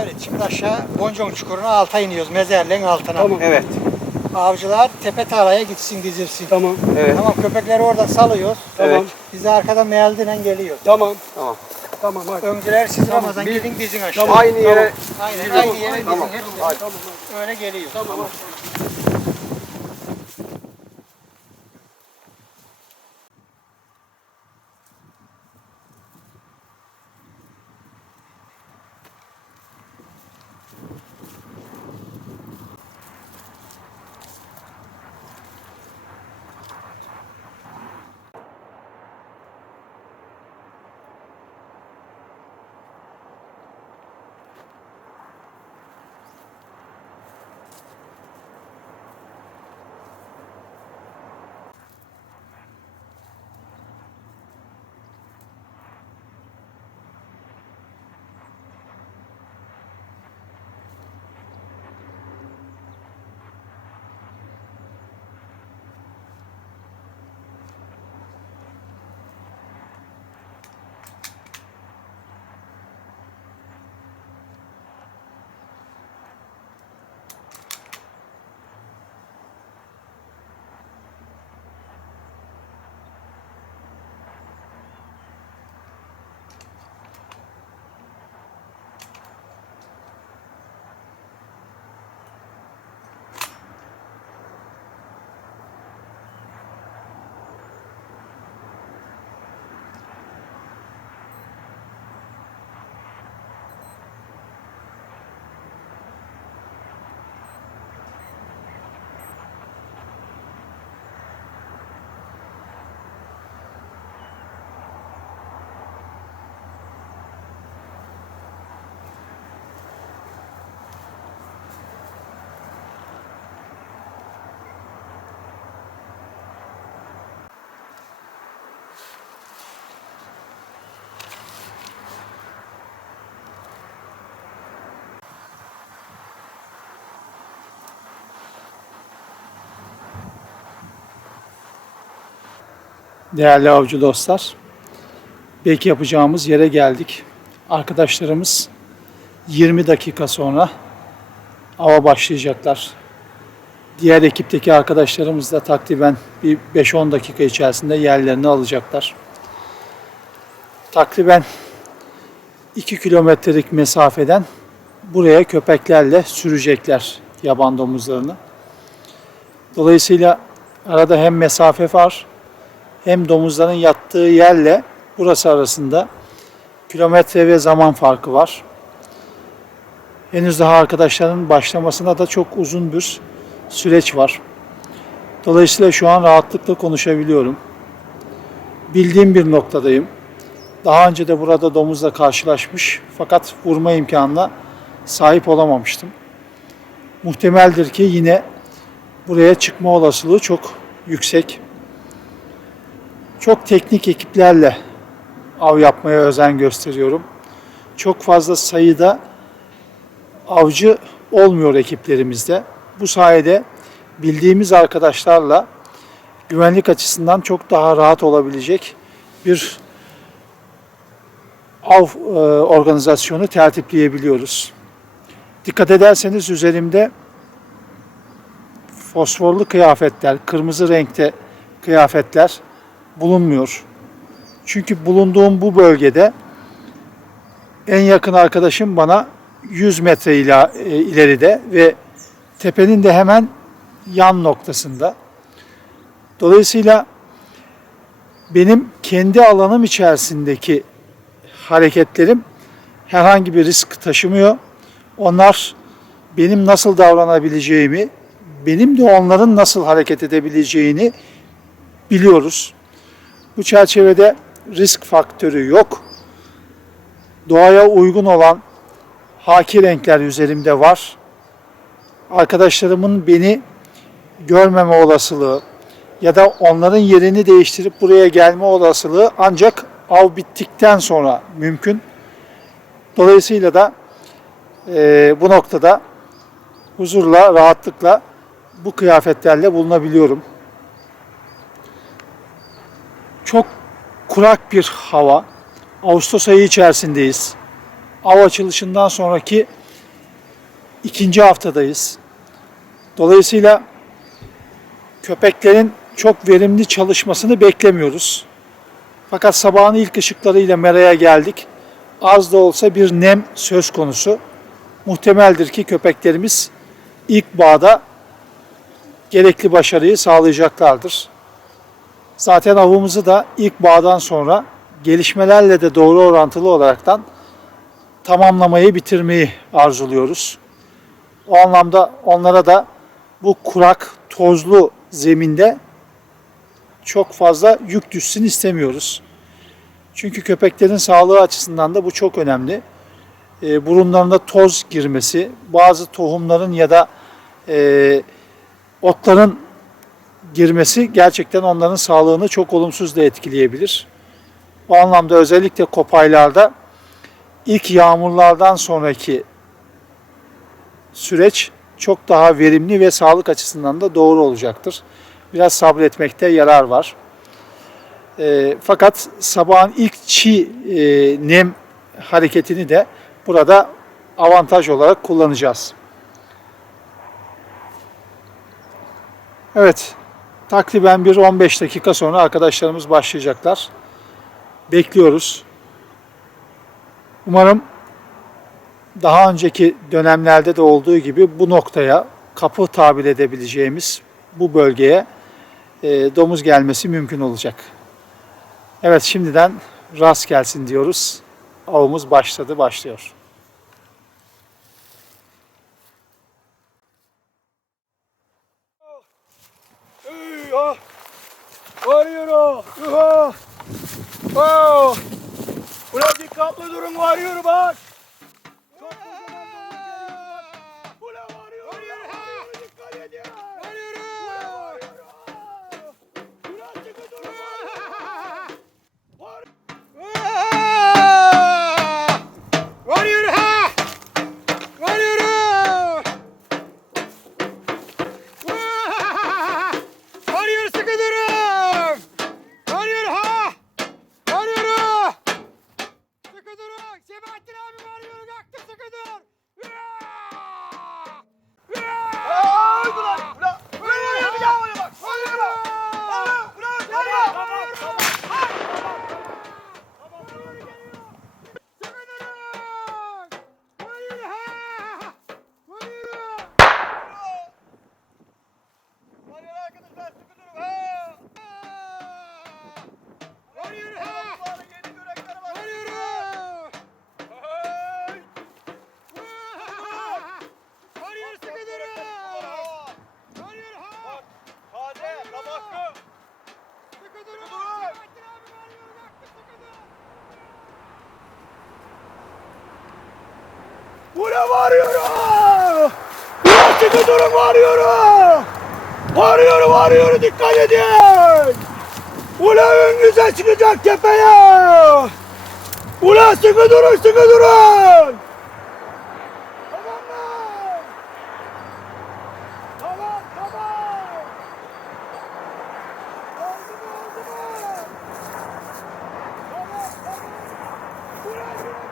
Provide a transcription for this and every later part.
Mevlid. Şimdi aşağı Boncuk çukuruna alta iniyoruz. Mezarlığın altına. Tamam. Evet. Avcılar tepe tarlaya gitsin dizilsin. Tamam. Evet. Tamam köpekleri oradan salıyoruz. Tamam. Biz de arkadan meyaldinen geliyoruz. Tamam. Tamam. Tamam hadi. Öncüler siz Ramazan Bir- gidin dizin aşağı. Tamam. Aynı yere Aynen Tamam. aynı yere. Tamam. Tamam. Öyle geliyor. Tamam. Değerli avcı dostlar, belki yapacağımız yere geldik. Arkadaşlarımız 20 dakika sonra ava başlayacaklar. Diğer ekipteki arkadaşlarımız da takriben bir 5-10 dakika içerisinde yerlerini alacaklar. Takriben 2 kilometrelik mesafeden buraya köpeklerle sürecekler yaban domuzlarını. Dolayısıyla arada hem mesafe var hem domuzların yattığı yerle burası arasında kilometre ve zaman farkı var. Henüz daha arkadaşların başlamasına da çok uzun bir süreç var. Dolayısıyla şu an rahatlıkla konuşabiliyorum. Bildiğim bir noktadayım. Daha önce de burada domuzla karşılaşmış fakat vurma imkanına sahip olamamıştım. Muhtemeldir ki yine buraya çıkma olasılığı çok yüksek çok teknik ekiplerle av yapmaya özen gösteriyorum. Çok fazla sayıda avcı olmuyor ekiplerimizde. Bu sayede bildiğimiz arkadaşlarla güvenlik açısından çok daha rahat olabilecek bir av e, organizasyonu tertipleyebiliyoruz. Dikkat ederseniz üzerimde fosforlu kıyafetler, kırmızı renkte kıyafetler bulunmuyor. Çünkü bulunduğum bu bölgede en yakın arkadaşım bana 100 metre ila, e, ileride ve tepenin de hemen yan noktasında. Dolayısıyla benim kendi alanım içerisindeki hareketlerim herhangi bir risk taşımıyor. Onlar benim nasıl davranabileceğimi, benim de onların nasıl hareket edebileceğini biliyoruz. Bu çerçevede risk faktörü yok. Doğaya uygun olan haki renkler üzerimde var. Arkadaşlarımın beni görmeme olasılığı ya da onların yerini değiştirip buraya gelme olasılığı ancak av bittikten sonra mümkün. Dolayısıyla da e, bu noktada huzurla, rahatlıkla bu kıyafetlerle bulunabiliyorum. Çok kurak bir hava. Ağustos ayı içerisindeyiz. av açılışından sonraki ikinci haftadayız. Dolayısıyla köpeklerin çok verimli çalışmasını beklemiyoruz. Fakat sabahın ilk ışıklarıyla meraya geldik. Az da olsa bir nem söz konusu. Muhtemeldir ki köpeklerimiz ilk bağda gerekli başarıyı sağlayacaklardır. Zaten avımızı da ilk bağdan sonra gelişmelerle de doğru orantılı olaraktan tamamlamayı, bitirmeyi arzuluyoruz. O anlamda onlara da bu kurak, tozlu zeminde çok fazla yük düşsün istemiyoruz. Çünkü köpeklerin sağlığı açısından da bu çok önemli. E, burunlarına toz girmesi, bazı tohumların ya da e, otların girmesi gerçekten onların sağlığını çok olumsuz da etkileyebilir. Bu anlamda özellikle kopaylarda ilk yağmurlardan sonraki süreç çok daha verimli ve sağlık açısından da doğru olacaktır. Biraz sabretmekte yarar var. E, fakat sabahın ilk çiğ e, nem hareketini de burada avantaj olarak kullanacağız. Evet, takriben bir 15 dakika sonra arkadaşlarımız başlayacaklar. Bekliyoruz. Umarım daha önceki dönemlerde de olduğu gibi bu noktaya kapı tabir edebileceğimiz bu bölgeye e, domuz gelmesi mümkün olacak. Evet şimdiden rast gelsin diyoruz. Avımız başladı, başlıyor. Varıyorum! Üha! Oh! Ulan dikkatli durun varıyorum bak! Çok kocaman domuz geliyor bak! Ulan varıyorum! Varıyorum! Dikkat edin! Varıyorum! Ulan sıkı durun Var- Varıyorum ha! Varıyorum! Varıyor sıkı durun! Varıyor ha! Varıyor! Sıkı durun! Sebahattin abi varıyor yaktı sıkı dur! Ay ulan! Ulan! Ulan! Bir daha oraya bak! Varıyor! Ulan! Ulan! Varıyor! Tamam tamam! Tamam varıyor geliyor! Sıkı durun! Varıyor ha! Varıyor! Varıyor arkadaşlar sıkı durun. Ha! Varıyor ha! Varıyor! Hey! Varıyor sıkı durun. Varıyor ha! Taze, tabaklı. Sıkı durun. Selahattin abi varıyor, yaktı, sıkı dur. Buraya varıyorum! Ulan sıkı durun varıyorum! Varıyorum dikkat edin! Ulan önünüze çıkacak tepeye! Ulan sıkı durun sıkı durun! Tamam mı? Tamam tamam! Oldu mu oldu mu? Tamam tamam! Ulan ulan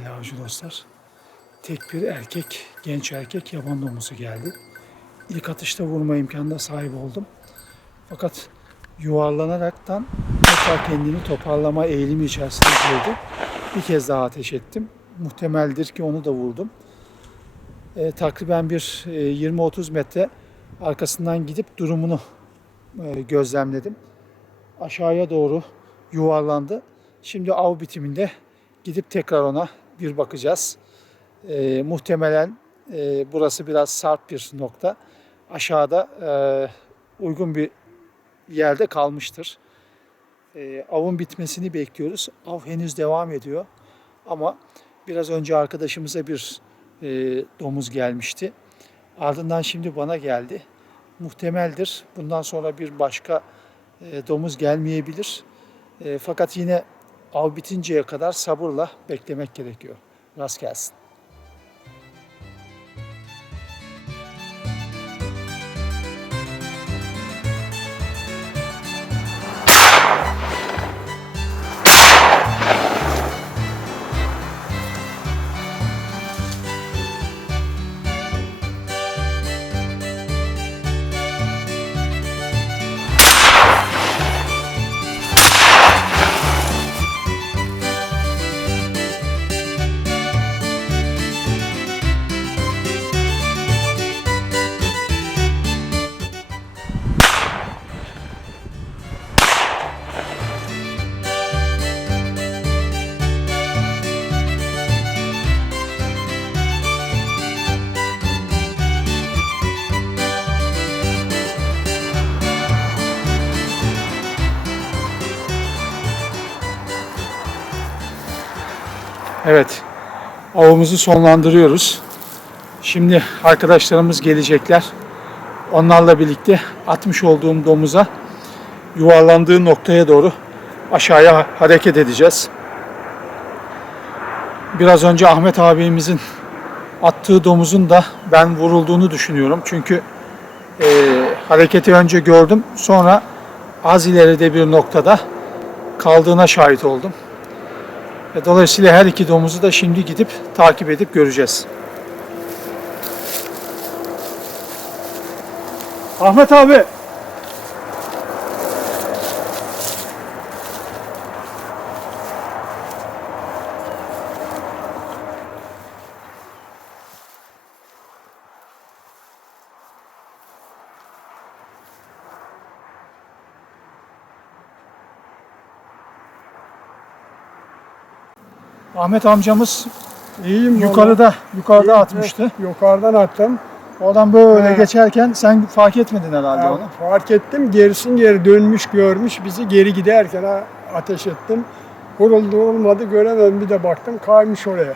Değerli avcı dostlar, tek bir erkek, genç erkek yaban domuzu geldi. İlk atışta vurma imkanına sahip oldum. Fakat yuvarlanaraktan tekrar kendini toparlama eğilimi içerisine girdi. Bir kez daha ateş ettim. muhtemeldir ki onu da vurdum. E, takriben bir e, 20-30 metre arkasından gidip durumunu e, gözlemledim. Aşağıya doğru yuvarlandı. Şimdi av bitiminde gidip tekrar ona bir bakacağız. E, muhtemelen e, burası biraz sarp bir nokta. Aşağıda e, uygun bir yerde kalmıştır. E, avın bitmesini bekliyoruz. Av henüz devam ediyor. Ama biraz önce arkadaşımıza bir e, domuz gelmişti. Ardından şimdi bana geldi. Muhtemeldir. Bundan sonra bir başka e, domuz gelmeyebilir. E, fakat yine av bitinceye kadar sabırla beklemek gerekiyor. Rast gelsin. Evet, avımızı sonlandırıyoruz. Şimdi arkadaşlarımız gelecekler. Onlarla birlikte atmış olduğum domuza yuvarlandığı noktaya doğru aşağıya hareket edeceğiz. Biraz önce Ahmet abimizin attığı domuzun da ben vurulduğunu düşünüyorum. Çünkü e, hareketi önce gördüm. Sonra az ileride bir noktada kaldığına şahit oldum. Dolayısıyla her iki domuzu da şimdi gidip takip edip göreceğiz. Ahmet abi. Ahmet amcamız İyiyim vallahi. yukarıda yukarıda İyi, atmıştı. evet, Yukarıdan attım. Oradan böyle He. geçerken sen fark etmedin herhalde Ya, onu. fark ettim. Gerisin geri dönmüş görmüş bizi. Geri giderken ha, ateş ettim. Vuruldu olmadı göremedim. Bir de baktım kaymış oraya.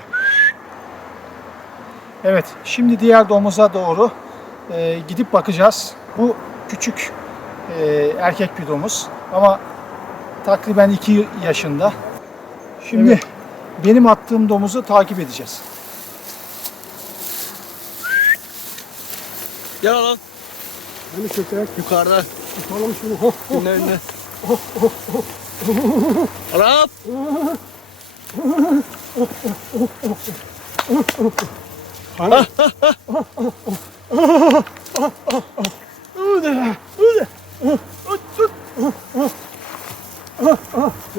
Evet, şimdi diğer domuza doğru e, gidip bakacağız. Bu küçük e, erkek bir domuz ama takriben 2 yaşında. Şimdi Evet. Benim attığım domuzu takip edeceğiz. Gel lan. Hani köpek Yukarıda. tutalım şunu. Ho, ho. Önüne önüne. Arap.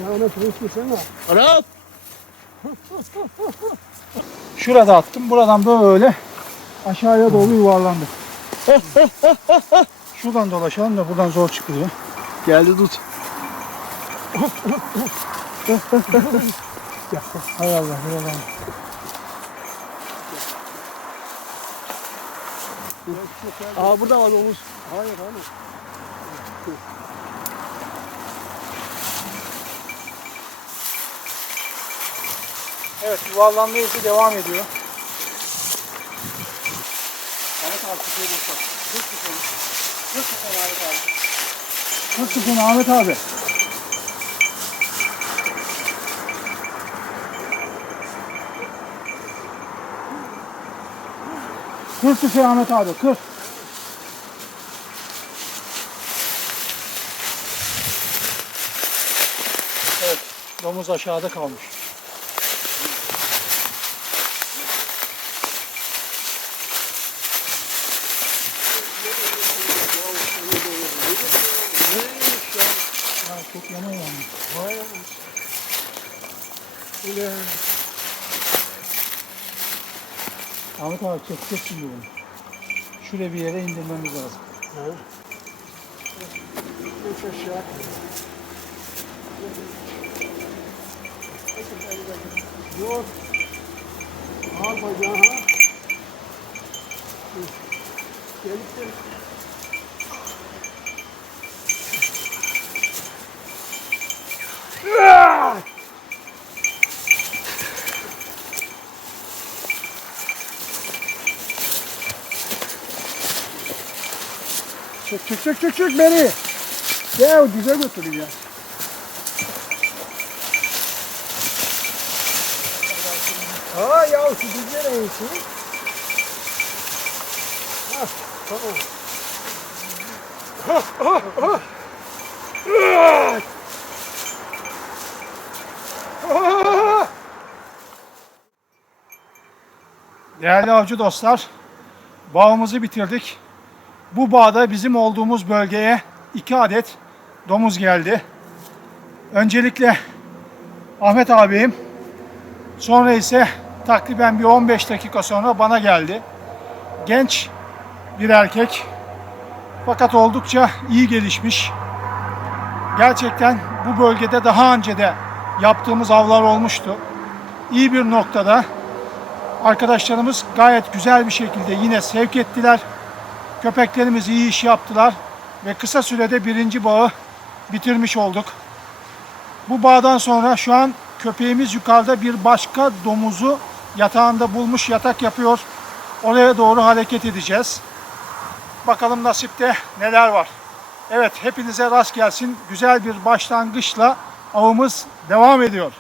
Yani konuşmasana. Arap. Şurada attım. Buradan böyle aşağıya doğru yuvarlandı. Şuradan dolaşalım da buradan zor çıkılıyor. Geldi tut. Hay Allah, hay Allah. Aa burada var domuz. Hayır hani. Evet, yuvarlanma izi devam ediyor. Ahmet abi tutuyor boşalt. Tut tutun. Tut tutun Ahmet abi. Tut tutun Ahmet abi. Kır tutun Ahmet abi, kır. Evet, domuz aşağıda kalmış. Ha, çok yanıyor yani. Öyle. Ahmet abi çekecek şimdi bunu. Şuraya bir yere indirmemiz lazım. Üç aşağı. Yok. Ağır bacağı. Gelip de Çık çık çık çık beni. Güzel götürün ya. Ha ya şu güzel iyisi. Ha tamam. Ha ha ha. Ah! Ah! Değerli avcı dostlar, bağımızı bitirdik. Bu bağda bizim olduğumuz bölgeye iki adet domuz geldi. Öncelikle Ahmet abim, sonra ise takriben bir 15 dakika sonra bana geldi. Genç bir erkek fakat oldukça iyi gelişmiş. Gerçekten bu bölgede daha önce de yaptığımız avlar olmuştu. İyi bir noktada Arkadaşlarımız gayet güzel bir şekilde yine sevk ettiler. Köpeklerimiz iyi iş yaptılar ve kısa sürede birinci bağı bitirmiş olduk. Bu bağdan sonra şu an köpeğimiz yukarıda bir başka domuzu yatağında bulmuş yatak yapıyor. Oraya doğru hareket edeceğiz. Bakalım nasipte neler var. Evet hepinize rast gelsin. Güzel bir başlangıçla avımız devam ediyor.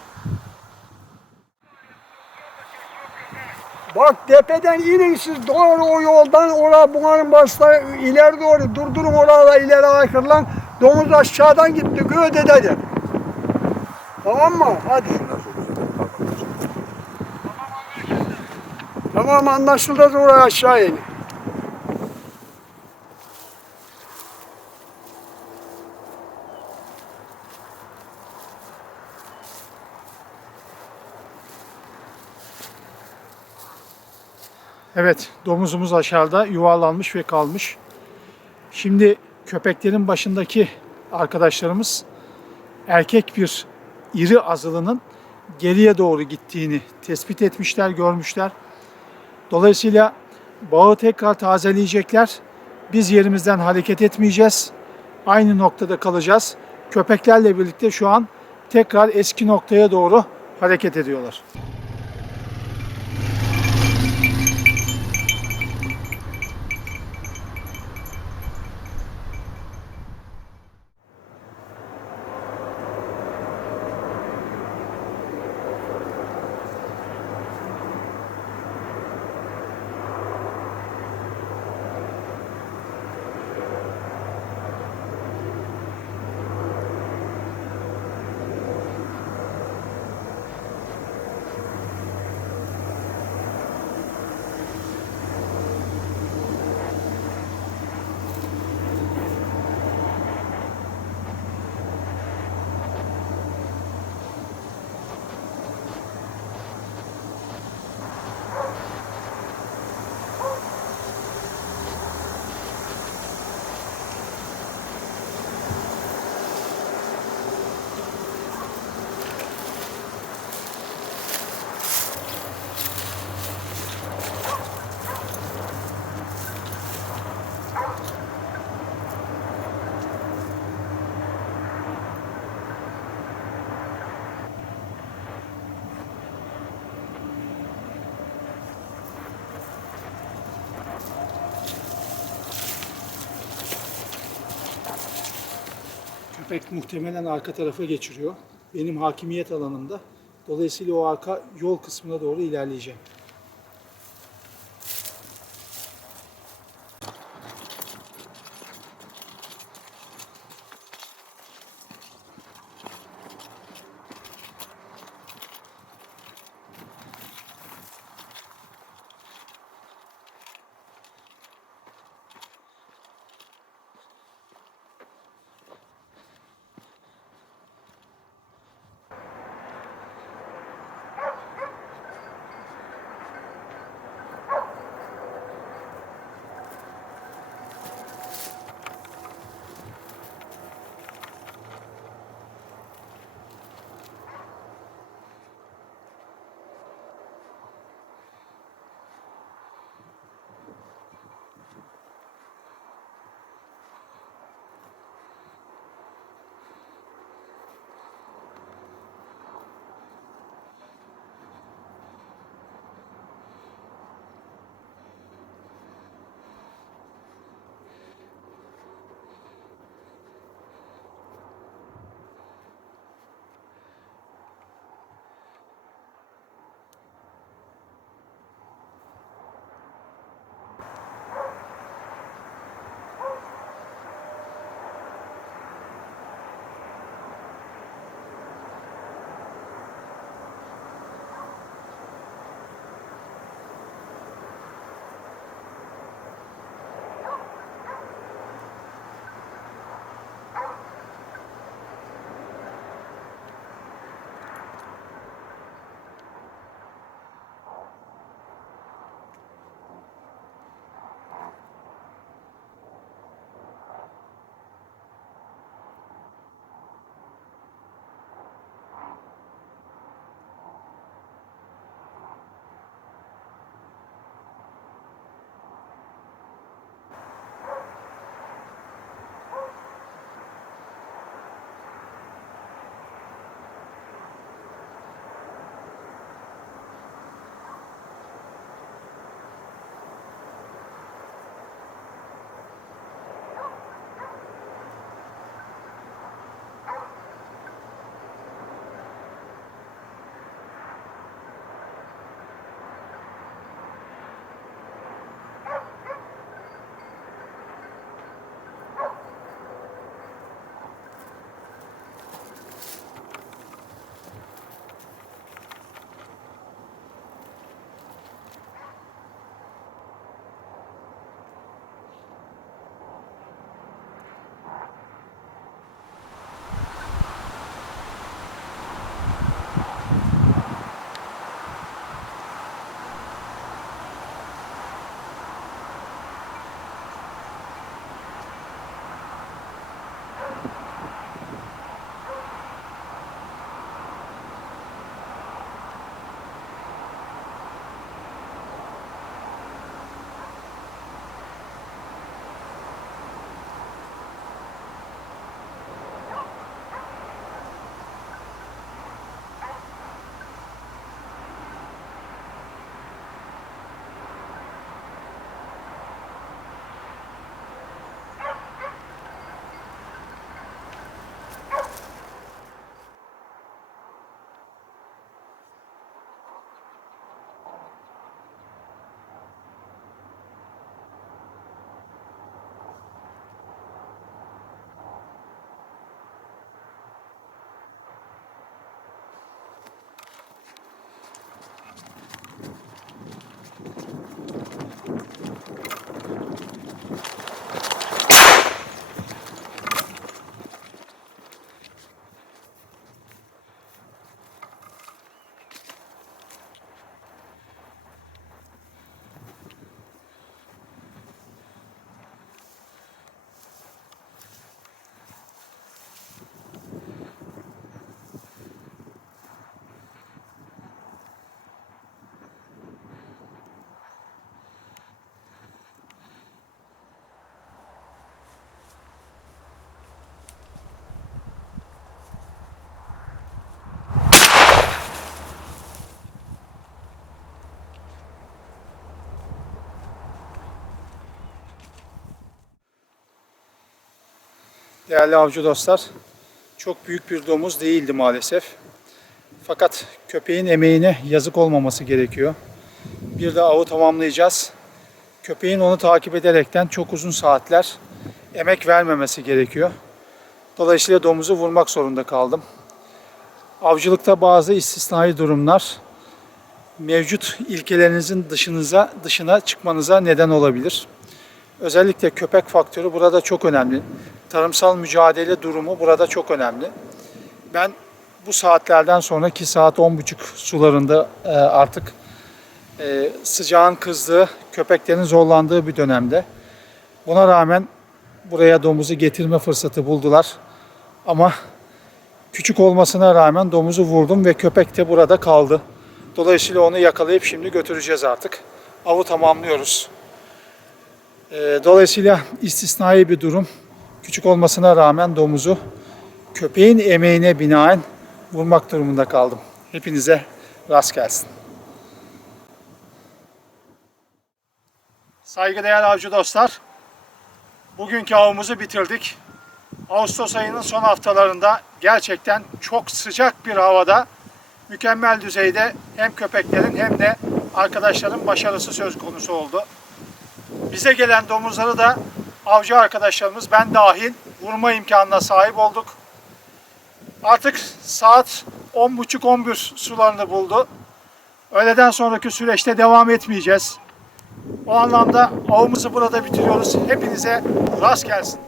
Bak tepeden inin siz doğru o yoldan oraya bunların başta ileri doğru durdurun orada ileri aykırılan domuz aşağıdan gitti göğde dedi. Tamam mı? Hadi. Tamam anlaşıldı oraya aşağı in. Evet, domuzumuz aşağıda yuvarlanmış ve kalmış. Şimdi köpeklerin başındaki arkadaşlarımız erkek bir iri azılının geriye doğru gittiğini tespit etmişler, görmüşler. Dolayısıyla bağı tekrar tazeleyecekler. Biz yerimizden hareket etmeyeceğiz. Aynı noktada kalacağız. Köpeklerle birlikte şu an tekrar eski noktaya doğru hareket ediyorlar. Köpek muhtemelen arka tarafa geçiriyor. Benim hakimiyet alanımda. Dolayısıyla o arka yol kısmına doğru ilerleyeceğim. Değerli avcı dostlar, çok büyük bir domuz değildi maalesef. Fakat köpeğin emeğine yazık olmaması gerekiyor. Bir de avı tamamlayacağız. Köpeğin onu takip ederekten çok uzun saatler emek vermemesi gerekiyor. Dolayısıyla domuzu vurmak zorunda kaldım. Avcılıkta bazı istisnai durumlar mevcut ilkelerinizin dışınıza dışına çıkmanıza neden olabilir. Özellikle köpek faktörü burada çok önemli. Tarımsal mücadele durumu burada çok önemli. Ben bu saatlerden sonraki saat 10.30 sularında e, artık e, sıcağın kızdığı, köpeklerin zorlandığı bir dönemde. Buna rağmen buraya domuzu getirme fırsatı buldular. Ama küçük olmasına rağmen domuzu vurdum ve köpek de burada kaldı. Dolayısıyla onu yakalayıp şimdi götüreceğiz artık. Avı tamamlıyoruz. Ee, Dolayısıyla istisnai bir durum. Küçük olmasına rağmen domuzu köpeğin emeğine binaen vurmak durumunda kaldım. Hepinize rast gelsin. Saygıdeğer avcı dostlar, bugünkü avımızı bitirdik. Ağustos ayının son haftalarında gerçekten çok sıcak bir havada mükemmel düzeyde hem köpeklerin hem de arkadaşların başarısı söz konusu oldu. Bize gelen domuzları da avcı arkadaşlarımız ben dahil vurma imkanına sahip olduk. Artık saat 10.30-11 sularını buldu. Öğleden sonraki süreçte devam etmeyeceğiz. O anlamda avımızı burada bitiriyoruz. Hepinize rast gelsin.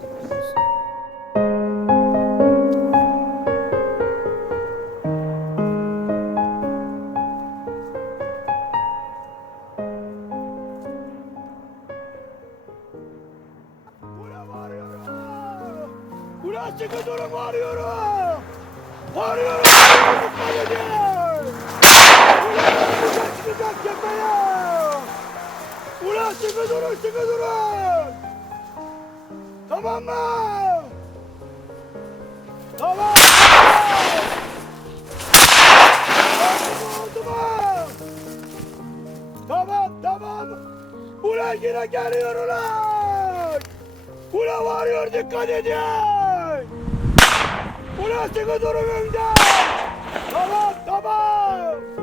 Tamam. Buraya yine geliyor ulan. Ula varıyor dikkat edin. Ula sıkı durun önde. Tamam tamam.